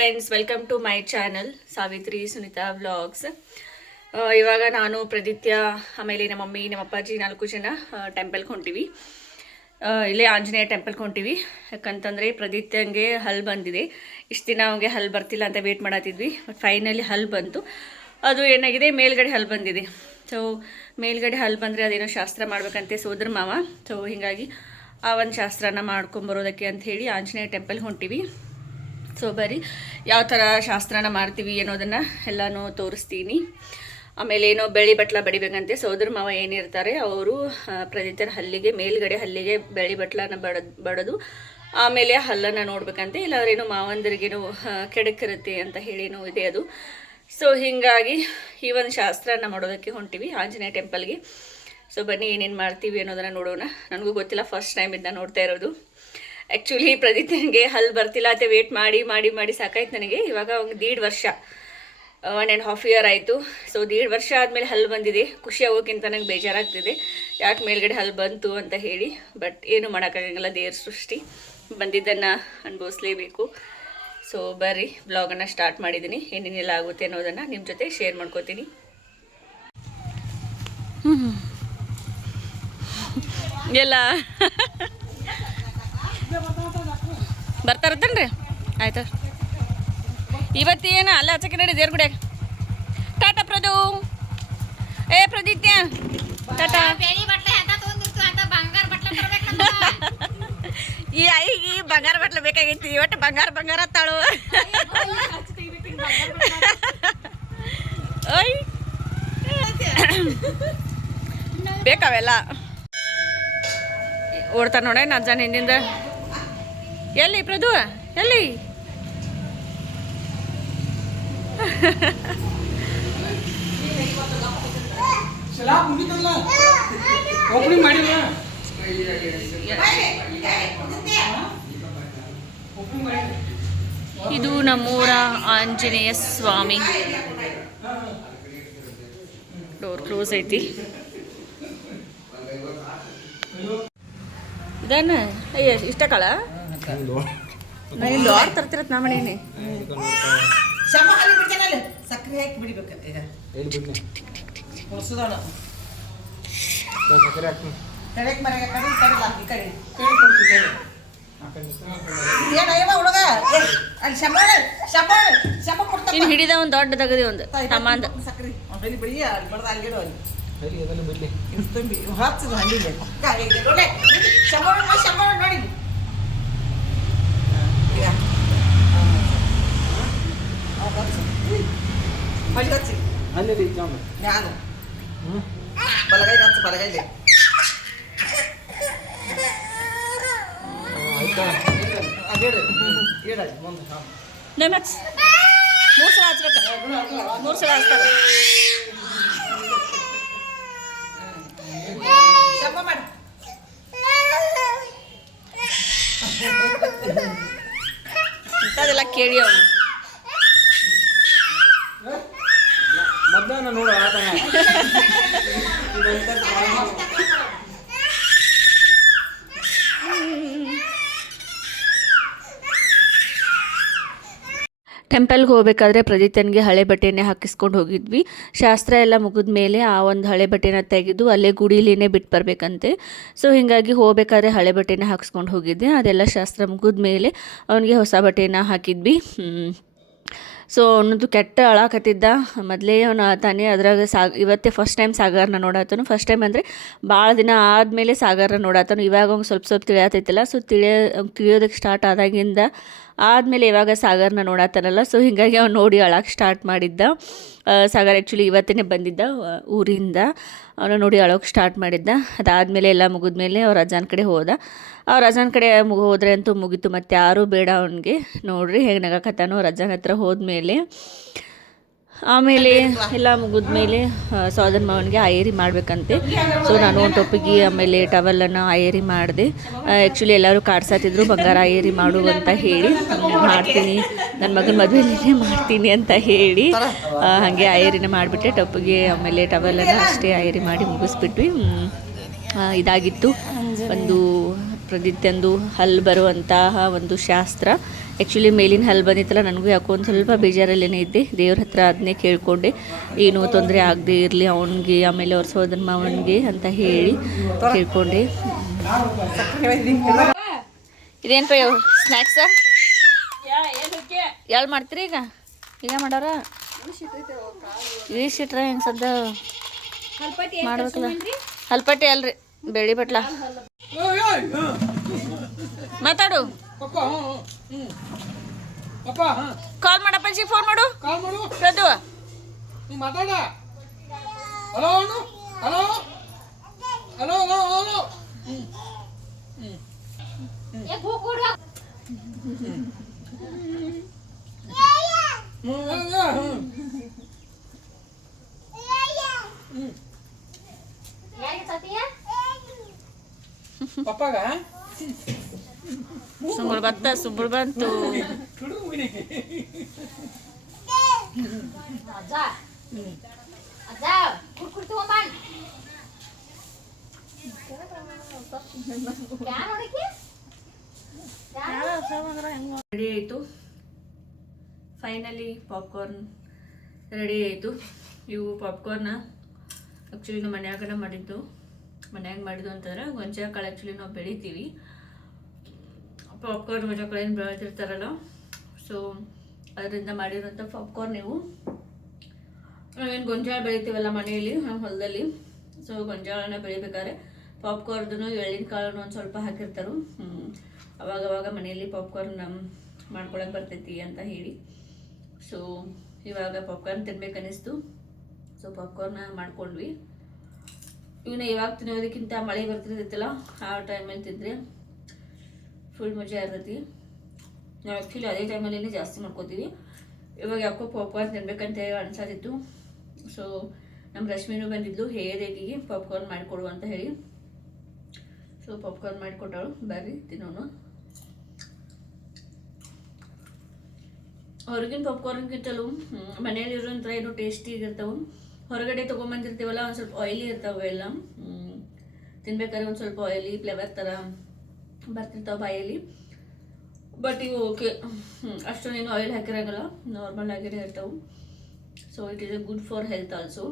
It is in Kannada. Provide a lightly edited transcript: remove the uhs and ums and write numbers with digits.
Friends, welcome to my channel Savitri Sunita vlogs. ಇವಾಗ ನಾನು ಪ್ರದಿತ್ಯ ಆಮೇಲೆ ನಮ್ಮ ಮಮ್ಮಿ ನಮ್ಮ ಅಪ್ಪಾಜಿ 4 ಜನ ಟೆಂಪಲ್ಗೆ ಹೊಂಟಿವಿ. ಇಲ್ಲೇ ಆಂಜನೇಯ ಟೆಂಪಲ್ಗೆ ಹೊಂಟಿವಿ. ಯಾಕಂತಂದರೆ ಪ್ರದಿತ್ಯಂಗೆ ಹಲ್ ಬಂದಿದೆ. ಇಷ್ಟು ದಿನ ಅವನಿಗೆ ಹಲ್ ಬರ್ತಿಲ್ಲ ಅಂತ ವೇಟ್ ಮಾಡತ್ತಿದ್ವಿ. ಬಟ್ ಫೈನಲಿ ಹಲ್ ಬಂತು. ಅದು ಏನಾಗಿದೆ, ಮೇಲ್ಗಡೆ ಹಲ್ ಬಂದಿದೆ. ಸೊ ಮೇಲ್ಗಡೆ ಹಲ್ ಬಂದರೆ ಅದೇನೋ ಶಾಸ್ತ್ರ ಮಾಡ್ಬೇಕಂತೆ ಸೋದರ ಮಾವ. ಸೊ ಹೀಗಾಗಿ ಆ ಒಂದು ಶಾಸ್ತ್ರನ ಮಾಡ್ಕೊಂಬರೋದಕ್ಕೆ ಅಂಥೇಳಿ ಆಂಜನೇಯ ಟೆಂಪಲ್ಗೆ ಹೊಂಟಿವಿ. ಸೊ ಬರೀ ಯಾವ ಥರ ಶಾಸ್ತ್ರನ ಮಾಡ್ತೀವಿ ಅನ್ನೋದನ್ನು ಎಲ್ಲನೂ ತೋರಿಸ್ತೀನಿ. ಆಮೇಲೆ ಏನೋ ಬೆಳೆ ಬಟ್ಲ ಬಡಿಬೇಕಂತೆ ಸೋದರ ಮಾವ ಏನಿರ್ತಾರೆ ಅವರು ಪ್ರದಿತ್ಯನ ಹಲ್ಲಿಗೆ ಮೇಲ್ಗಡೆ ಹಲ್ಲಿಗೆ ಬೆಳೆ ಬಟ್ಲನ ಬಡದು ಆಮೇಲೆ ಹಲ್ಲನ್ನು ನೋಡ್ಬೇಕಂತೆ. ಇಲ್ಲಾಂದ್ರೇನು ಮಾವಂದರಿಗೇನು ಕೆಡಕಿರುತ್ತೆ ಅಂತ ಹೇಳೇನೋ ಇದೆ ಅದು. ಸೊ ಹೀಗಾಗಿ ಈ ಒಂದು ಶಾಸ್ತ್ರನ ಮಾಡೋದಕ್ಕೆ ಹೊಂಟಿವಿ ಆಂಜನೇಯ ಟೆಂಪಲ್ಗೆ. ಸೊ ಬನ್ನಿ ಏನೇನು ಮಾಡ್ತೀವಿ ಅನ್ನೋದನ್ನು ನೋಡೋಣ. ನನಗೂ ಗೊತ್ತಿಲ್ಲ, ಫಸ್ಟ್ ಟೈಮ್ ಇದನ್ನ ನೋಡ್ತಾ ಇರೋದು. ಆ್ಯಕ್ಚುಲಿ ಪ್ರದಿತ್ಯನಿಗೆ ಹಲ್ ಬರ್ತಿಲ್ಲ ಅಂತ ವೇಟ್ ಮಾಡಿ ಮಾಡಿ ಮಾಡಿ ಸಾಕಾಯ್ತು ನನಗೆ. ಇವಾಗ ಅವ್ನಿಗೆ 1.5 ವರ್ಷ, 1.5 ಇಯರ್ ಆಯಿತು. ಸೊ 1.5 ವರ್ಷ ಆದಮೇಲೆ ಹಲ್ ಬಂದಿದೆ. ಖುಷಿ ಆಗೋಕ್ಕಿಂತ ನನಗೆ ಬೇಜಾರಾಗ್ತಿದೆ, ಯಾಕೆ ಮೇಲ್ಗಡೆ ಹಲ್ ಬಂತು ಅಂತ ಹೇಳಿ. ಬಟ್ ಏನು ಮಾಡೋಕ್ಕಾಗಂಗಿಲ್ಲ, ದೇವ್ರ ಸೃಷ್ಟಿ, ಬಂದಿದ್ದನ್ನು ಅನುಭವಿಸ್ಲೇಬೇಕು. ಸೊ ಬರ್ರಿ ಬ್ಲಾಗನ್ನು ಸ್ಟಾರ್ಟ್ ಮಾಡಿದ್ದೀನಿ. ಏನೇನೆಲ್ಲ ಆಗುತ್ತೆ ಅನ್ನೋದನ್ನು ನಿಮ್ಮ ಜೊತೆ ಶೇರ್ ಮಾಡ್ಕೋತೀನಿ. ಎಲ್ಲ ಬರ್ತಾರತ್ತೇನ್ರಿ? ಆಯ್ತು. ಇವತ್ತೇನು ಅಲ್ಲ ಹಚ್ಚಕ್ಕೆ ನಡಿ ದೇವ್ರ ಗುಡಿಯಾಗ. ಟಾಟಾ ಪ್ರದು, ಏ ಪ್ರದಿತ್ಯ ಟಾಟಾ. ಈ ಐಗಿ ಬಂಗಾರ ಬಟ್ಲ ಬೇಕಾಗೈತಿ. ಒಟ್ಟು ಬಂಗಾರ ತಾಳು. ಓಯ್ ಬೇಕಾವೆಲ್ಲ ಓಡ್ತಾರ ನೋಡ ಅಜ್ಜ ನಿನ್ನಿಂದ. ಎಲ್ಲಿ ಪ್ರದು, ಎಲ್ಲಿ? ಇದು ನಮ್ಮೂರ ಆಂಜನೇಯ ಸ್ವಾಮಿ. ಡೋರ್ ಕ್ಲೋಸ್ ಐತಿ. ಇದನ್ನ ಅಯ್ಯ ಇಷ್ಟ ಕಾಳ ನಾನು ಡೋರ್ ತರ್ತಿರತ್ ನಾ ಮಾಡೀನಿ. ಸಕ್ಕರೆ ಹಾಕಿ ಬಿಡಿಬೇಕು. ಈಗ ಇನ್ನು ಹಿಡಿದ ಒಂದು ದೊಡ್ಡ ತಗದಿ ಒಂದು ತಮ್ಮಂದ ಸಕ್ಕರೆ ಬಿಡಿ ಅಲ್ಲಿಗೆ ತುಂಬಿ ಹಚ್ಚದ ಹಳ್ಳಿಗೆ ನೋಡಿ. ಹಚ್ಚಿ ಅಲ್ಲಿ ನಾನು ಬಲಗೈ ಹಚ್ಚು, ಬಲಗೈಲಿ ಮ್ಯಾಕ್ಸ್ 3 ಸಲ ಹಚ್ಬೇಕು. 3 ಸಲ ಹಚ್ತಾರೆ. ಅದೆಲ್ಲ ಕೇಳಿ ಅವನು ಮಧ್ಯಾಹ್ನ ನೋಡು ಆತ. ಟೆಂಪಲ್ಗೆ ಹೋಗ್ಬೇಕಾದ್ರೆ ಪ್ರದಿತ್ಯನಿಗೆ ಹಳೆ ಬಟ್ಟೆನೇ ಹಾಕಿಸ್ಕೊಂಡು ಹೋಗಿದ್ವಿ. ಶಾಸ್ತ್ರ ಎಲ್ಲ ಮುಗಿದ ಮೇಲೆ ಆ ಒಂದು ಹಳೆ ಬಟ್ಟೆನ ತೆಗೆದು ಅಲ್ಲೇ ಗುಡಿಲಿನೇ ಬಿಟ್ಟು ಬರಬೇಕಂತೆ. ಸೊ ಹೀಗಾಗಿ ಹೋಗ್ಬೇಕಾದ್ರೆ ಹಳೆ ಬಟ್ಟೆನ ಹಾಕಿಸ್ಕೊಂಡು ಹೋಗಿದ್ದೆ. ಅದೆಲ್ಲ ಶಾಸ್ತ್ರ ಮುಗಿದ ಮೇಲೆ ಅವನಿಗೆ ಹೊಸ ಬಟ್ಟೆನ ಹಾಕಿದ್ವಿ. ಸೊ ಅವನದು ಕೆಟ್ಟ ಅಳಾಕತ್ತಿದ್ದ. ಮೊದಲೇ ಅವನು ತಾನೇ ಅದ್ರಾಗ ಇವತ್ತೇ ಫಸ್ಟ್ ಟೈಮ್ ಸಾಗರನ ನೋಡಾತನು. ಫಸ್ಟ್ ಟೈಮ್ ಅಂದರೆ ಭಾಳ ದಿನ ಆದಮೇಲೆ ಸಾಗರನ ನೋಡಾತನು. ಇವಾಗ ಅವ್ನು ಸ್ವಲ್ಪ ತಿಳಿಯತೈತಿಲ್ಲ. ಸೊ ತಿಳಿಯೋದಕ್ಕೆ ಸ್ಟಾರ್ಟ್ ಆದಾಗಿಂದ ಆದಮೇಲೆ ಇವಾಗ ಸಾಗರನ ನೋಡಾತನಲ್ಲ. ಸೊ ಹೀಗಾಗಿ ಅವ್ನು ನೋಡಿ ಅಳಕ್ಕೆ ಸ್ಟಾರ್ಟ್ ಮಾಡಿದ್ದ. ಸಾಗರ್ ಆ್ಯಕ್ಚುಲಿ ಇವತ್ತೇ ಬಂದಿದ್ದ ಊರಿಂದ. ಅವನು ನೋಡಿ ಅಳೋಕ್ಕೆ ಸ್ಟಾರ್ಟ್ ಮಾಡಿದ್ದ. ಅದಾದಮೇಲೆ ಎಲ್ಲ ಮುಗಿದ್ಮೇಲೆ ಅವ್ರ ಅಜ್ಜನ ಕಡೆ ಹೋದ. ಅವ್ರ ಅಜ್ಜನ ಕಡೆ ಹೋದ್ರೆ ಅಂತೂ ಮುಗೀತು, ಮತ್ತು ಯಾರೂ ಬೇಡ ಅವನಿಗೆ. ನೋಡ್ರಿ ಹೇಗೆ ನಗಕತ್ತಾನೋ ಅವ್ರ ಅಜ್ಜನ ಹತ್ರ ಹೋದ್ಮೇಲೆ. ಆಮೇಲೆ ಎಲ್ಲ ಮುಗಿದ್ಮೇಲೆ ಸೋದರ ಮಾವನಿಗೆ ಆಯೇರಿ ಮಾಡಬೇಕಂತೆ. ಸೊ ನಾನು ಒಂದು ಟೊಪ್ಪಿಗೆ ಆಮೇಲೆ ಟವಲನ್ನು ಆಯೇರಿ ಮಾಡಿದೆ. ಆ್ಯಕ್ಚುಲಿ ಎಲ್ಲರೂ ಕಾಡ್ಸಾತಿದ್ರು ಬಂಗಾರ ಆಯೇರಿ ಮಾಡು ಅಂತ ಹೇಳಿ. ಮಾಡ್ತೀನಿ, ನನ್ನ ಮಗನ ಮದುವೆಯಲ್ಲೇ ಮಾಡ್ತೀನಿ ಅಂತ ಹೇಳಿ ಹಾಗೆ ಆಯೇರಿನ ಮಾಡಿಬಿಟ್ಟೆ. ಟೊಪ್ಪಿಗೆ ಆಮೇಲೆ ಟವಲನ್ನು ಅಷ್ಟೇ ಆಯೇರಿ ಮಾಡಿ ಮುಗಿಸ್ಬಿಟ್ವಿ. ಇದಾಗಿತ್ತು ಒಂದು ಪ್ರದಿತ್ಯಂದು ಹಲ್ಲು ಬರುವಂತಹ ಒಂದು ಶಾಸ್ತ್ರ. ಆ್ಯಕ್ಚುಲಿ ಮೇಲಿನ ಹಲ್ಲು ಬಂದಿತ್ತಲ್ಲ, ನನಗೂ ಯಾಕೋ ಒಂದು ಸ್ವಲ್ಪ ಬೇಜಾರಲ್ಲೇ ಇದ್ದೆ. ದೇವ್ರ ಹತ್ರ ಅದನ್ನೇ ಕೇಳ್ಕೊಂಡೆ, ಏನೂ ತೊಂದರೆ ಆಗದೆ ಇರಲಿ ಅವನಿಗೆ, ಆಮೇಲೆ ಅವ್ರ ಸೋದರ ಮಾವನಿಗೆ ಅಂತ ಹೇಳಿ ಕೇಳ್ಕೊಂಡೆ. ಇದೇನು ಸ್ನ್ಯಾಕ್ಸ ಯಾಳು ಮಾಡ್ತೀರಿ ಈಗ ಮಾಡೋರ ಇಳಿಸಿಟ್ರೆ ಹೆಂಗೆ ಸದ್ದ ಮಾಡ್ಬೇಕಲ್ಲ. ಹಲ್ಪಟ್ಟಿ ಅಲ್ರಿ, ಬೇಳಿ ಬಟ್ಲ. ಮಾತಾಡು, ಕಾಲ್ ಮಾಡಪ್ಪಜ್ಜಿ, ಫೋನ್ ಮಾಡು. ಪ್ರದು ಮಾತಾಡ. Hello hello hello hello hello. ಪಪ್ಪಾಗ ಸುಂಬಳ ಬಂತು. ರೆಡಿ ಆಯಿತು, ಫೈನಲಿ ಪಾಪ್ಕಾರ್ನ್ ರೆಡಿ ಆಯಿತು. ಇವು ಪಾಪ್ಕಾರ್ನ ಆ್ಯಕ್ಚುಲಿ ನಾವು ಮನ್ಯಾಗನ ಮಾಡಿದ್ದು. ಮನ್ಯಾಗ ಮಾಡಿದ್ದು ಅಂತಂದ್ರೆ ಗೊಂಜಾಳ ಕಾಳು ಆ್ಯಕ್ಚುಲಿ ನಾವು ಬೆಳಿತೀವಿ. ಪಾಪ್ಕಾರ್ನ್ ಗೊಂಜಾಳ ಕಾಳು ಏನು ಬೆಳೆದಿರ್ತಾರಲ್ಲ, ಸೊ ಅದರಿಂದ ಮಾಡಿರೋಂಥ ಪಾಪ್ಕಾರ್ನ್ ಇವು. ನಾವೇನು ಗೊಂಜಾಳ ಬೆಳಿತೀವಲ್ಲ ಮನೆಯಲ್ಲಿ, ನಮ್ಮ ಹೊಲದಲ್ಲಿ, ಸೊ ಗೊಂಜಾಳನ ಬೆಳಿಬೇಕಾದ್ರೆ ಪಾಪ್ಕಾರ್ನು ಎಳ್ಳಿನ ಕಾಳನ್ನು ಒಂದು ಸ್ವಲ್ಪ ಹಾಕಿರ್ತಾರೆ. ಅವಾಗವಾಗ ಮನೆಯಲ್ಲಿ ಪಾಪ್ಕಾರ್ನ್ ಮಾಡ್ಕೊಳಕ್ಕೆ ಬರ್ತೈತಿ ಅಂತ ಹೇಳಿ, ಸೊ ಇವಾಗ ಪಾಪ್ಕಾರ್ನ್ ತಿನ್ಬೇಕನ್ನಿಸ್ತು. ಸೊ ಪಾಪ್ಕಾರ್ನ ಮಾಡ್ಕೊಂಡ್ವಿ. ಇವನ್ನ ಇವಾಗ ತಿನ್ನೋದಕ್ಕಿಂತ ಮಳೆ ಬರ್ತಿರ್ತೈತಲ್ಲ, ಆ ಟೈಮಲ್ಲಿ ತಿಂದರೆ ಫುಲ್ ಮಜಾ ಇರ್ತೈತಿ. ನಾವು ಆ್ಯಕ್ಚುಲಿ ಅದೇ ಟೈಮಲ್ಲೇ ಜಾಸ್ತಿ ಮಾಡ್ಕೋತೀವಿ. ಇವಾಗ ಯಾಕೋ ಪಾಪ್ಕಾರ್ನ್ ತಿನ್ಬೇಕಂತ ಹೇಳಿ ಅನ್ಸಾತಿತ್ತು. ಸೊ ನಮ್ಮ ರಶ್ಮಿನೂ ಬಂದಿದ್ಲು, ಹೇಳಿದೇಕಿಗೆ ಪಾಪ್ಕಾರ್ನ್ ಮಾಡಿಕೊಡು ಅಂತ ಹೇಳಿ. ಸೊ ಪಾಪ್ಕಾರ್ನ್ ಮಾಡಿಕೊಟ್ಟಳು, ಬರ್ರಿ ತಿನ್ನೋನು. ಹೊರಗಿನ ಪಾಪ್ಕಾರ್ನ್ಗಿಂತಲೂ ಮನೆಯಲ್ಲಿರೋಂಥ ಏನೋ ಟೇಸ್ಟಿ ಇರ್ತಾವೆ. ಹೊರಗಡೆ ತೊಗೊಂಬಂದಿರ್ತೀವಲ್ಲ, ಒಂದು ಸ್ವಲ್ಪ ಆಯಿಲಿ ಇರ್ತಾವೆ ಎಲ್ಲ. ತಿನ್ಬೇಕಾದ್ರೆ ಒಂದು ಸ್ವಲ್ಪ ಆಯಿಲಿ ಫ್ಲೇವರ್ ಥರ ಬರ್ತಿರ್ತಾವೆ ಬಾಯಲ್ಲಿ. ಬಟ್ ಇವು ಓಕೆ, ಅಷ್ಟೊಂದೇನು ಆಯಿಲ್ ಹಾಕಿರೋಂಗಲ್ಲ, ನಾರ್ಮಲ್ ಆಗಿರೇ ಇರ್ತಾವೆ. So it is A good for health also.